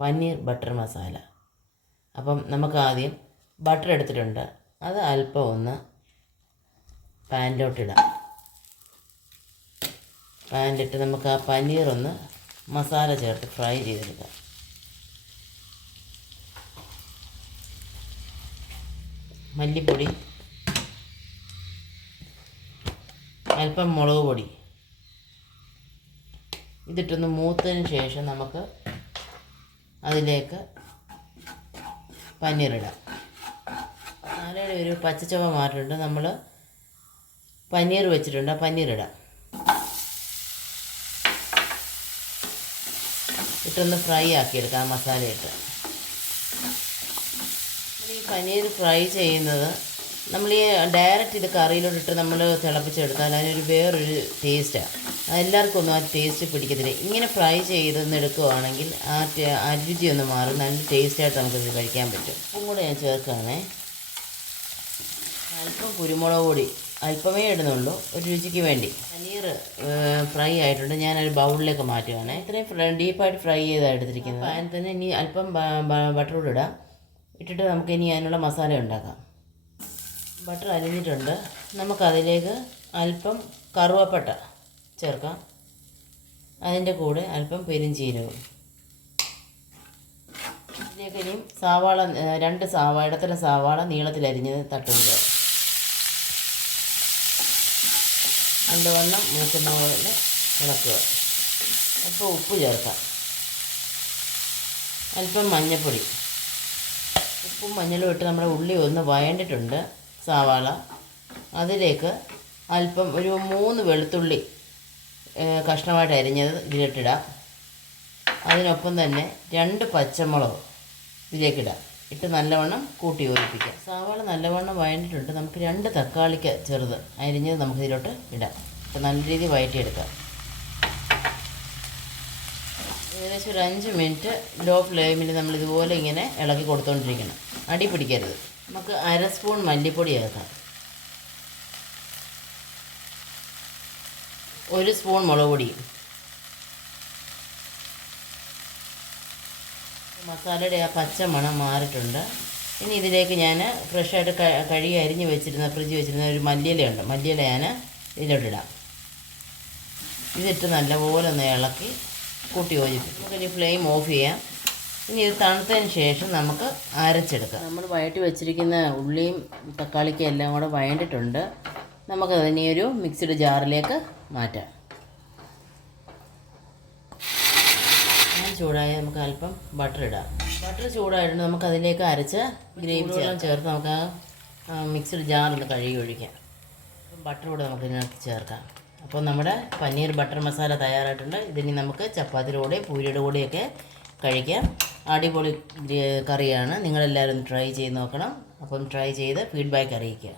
Paneer butter masala. അപ്പം നമുക്ക് ആദ്യം ബട്ടർ എടുത്തിട്ടുണ്ട്, അത് അല്പം ഒന്ന് പാനിലോട്ടിടാം. പാനിലിട്ട് നമുക്ക് ആ പനീർ ഒന്ന് മസാല ചേർത്ത് ഫ്രൈ ചെയ്തെടുക്കാം. മല്ലിപ്പൊടി, അല്പം മുളക് പൊടി ഇതിട്ടൊന്ന് മൂത്തതിന് ശേഷം നമുക്ക് അതിലേക്ക് പനീറിടാം. മസാലയുടെ ഒരു പച്ചച്ചവ മാറിയിട്ടുണ്ട്. നമ്മൾ പനീർ വെച്ചിട്ടുണ്ട്, ആ പനീറിടാം. ഇട്ടൊന്ന് ഫ്രൈ ആക്കിയെടുക്കാം മസാലയിട്ട്. ഈ പനീർ ഫ്രൈ ചെയ്യുന്നത് നമ്മൾ ഈ ഡയറക്റ്റ് ഇത് കറിയിലോട്ടിട്ട് നമ്മൾ തിളപ്പിച്ചെടുത്താൽ അതിനൊരു വേറൊരു ടേസ്റ്റാണ്. എല്ലാവർക്കും ഒന്നും ആ ടേസ്റ്റ് പിടിക്കത്തില്ല. ഇങ്ങനെ ഫ്രൈ ചെയ്തൊന്ന് എടുക്കുകയാണെങ്കിൽ ആ രുചി ഒന്ന് മാറും, നല്ല ടേസ്റ്റായിട്ട് നമുക്കിത് കഴിക്കാൻ പറ്റും. ഉപ്പും കൂടെ ഞാൻ ചേർക്കുകയാണേ. അല്പം കുരുമുളക് പൊടി അല്പമേ ഇടുന്നുള്ളൂ, ഒരു രുചിക്ക് വേണ്ടി. പനീർ ഫ്രൈ ആയിട്ടുണ്ട്, ഞാനൊരു ബൗളിലേക്ക് മാറ്റുകയാണ്. ഇത്രയും ഡീപ്പായിട്ട് ഫ്രൈ ചെയ്താണ് എടുത്തിരിക്കുന്നത്. അതിന് തന്നെ ഇനി അല്പം ബട്ടർ കൂടെ ഇടാം. ഇട്ടിട്ട് നമുക്ക് ഇനി അതിനുള്ള മസാല ഉണ്ടാക്കാം. ബട്ടർ അരിഞ്ഞിട്ടുണ്ട്, നമുക്കതിലേക്ക് അല്പം കറുവപ്പട്ട ചേർക്കാം. അതിൻ്റെ കൂടെ അല്പം പെരുംജീരകം. ഇതിലേക്ക് ഇനിയും സവാള, 2 ഇടത്തരം സവാള നീളത്തിലരിഞ്ഞത് തട്ടുക. നല്ലവണ്ണം മൂക്കുന്ന പോലെ ഇളക്കുക. അല്പം ഉപ്പ് ചേർക്കാം. അല്പം മഞ്ഞൾപ്പൊടി. ഉപ്പും മഞ്ഞളും ഇട്ട് നമ്മുടെ ഉള്ളി ഒന്ന് വഴണ്ടിട്ടുണ്ട് സവാള. അതിലേക്ക് അല്പം ഒരു 3 വെളുത്തുള്ളി കഷ്ണമായിട്ട് അരിഞ്ഞത് ഇതിലിട്ടിടാം. അതിനൊപ്പം തന്നെ 2 പച്ചമുളക് ഇതിലേക്കിടാം. ഇട്ട് നല്ലവണ്ണം കൂട്ടി യോജിപ്പിക്കാം. സവാള നല്ലവണ്ണം വഴണ്ടിട്ടുണ്ട്. നമുക്ക് 2 തക്കാളിക്ക് ചെറുത് അരിഞ്ഞത് നമുക്ക് ഇതിലോട്ട് ഇടാം. ഇപ്പം നല്ല രീതിയിൽ വഴറ്റിയെടുക്കാം. ഏകദേശം ഒരു 5 മിനിറ്റ് ലോ ഫ്ലെയിമിൽ നമ്മൾ ഇതുപോലെ ഇങ്ങനെ ഇളക്കി കൊടുത്തുകൊണ്ടിരിക്കണം, അടി പിടിക്കരുത്. നമുക്ക് 1/2 സ്പൂൺ മല്ലിപ്പൊടി ചേർക്കാം. 1 സ്പൂൺ മുളക് പൊടി. മസാലയുടെ ആ പച്ച മണം മാറിയിട്ടുണ്ട്. ഇനി ഇതിലേക്ക് ഞാൻ ഫ്രഷായിട്ട് കഴുകി അരിഞ്ഞ് വെച്ചിരുന്ന ഫ്രിഡ്ജ് വെച്ചിരുന്ന ഒരു മല്ലിയിലയുണ്ട്, മല്ലിയില ഞാൻ ഇതിലോട്ടിടാം. ഇതിട്ട് നല്ലപോലെ ഒന്ന് ഇളക്കി കൂട്ടി യോജിപ്പിക്കും. നമുക്കിനി ഫ്ലെയിം ഓഫ് ചെയ്യാം. ഇനി ഇത് തണുത്തതിന് ശേഷം നമുക്ക് അരച്ചെടുക്കാം. നമ്മൾ വഴറ്റി വെച്ചിരിക്കുന്ന ഉള്ളിയും തക്കാളിക്കും എല്ലാം കൂടെ വഴണ്ടിട്ടുണ്ട്. നമുക്കതിനെ ഒരു മിക്സിഡ് ജാറിലേക്ക് മാറ്റാം. ചൂടായി നമുക്ക് അല്പം ബട്ടർ ഇടാം. ബട്ടർ ചൂടായിട്ടുണ്ട്. നമുക്കതിലേക്ക് അരച്ച ഗ്രേവി ചേർത്ത് നമുക്ക് മിക്സിഡ് ജാറൊന്ന് കഴുകി ഒഴിക്കാം. ബട്ടർ കൂടെ നമുക്ക് ഇതിനകത്ത് ചേർക്കാം. അപ്പോൾ നമ്മുടെ പനീർ ബട്ടർ മസാല തയ്യാറായിട്ടുണ്ട്. ഇതിനി നമുക്ക് ചപ്പാത്തിയുടെ കൂടെ പൂരിയുടെ കൂടെയൊക്കെ കഴിക്കാം. അടിപൊളി കറിയാണ്. നിങ്ങളെല്ലാവരും ട്രൈ ചെയ്ത് നോക്കണം. അപ്പം ട്രൈ ചെയ്ത് ഫീഡ്ബാക്ക് അറിയിക്കുക.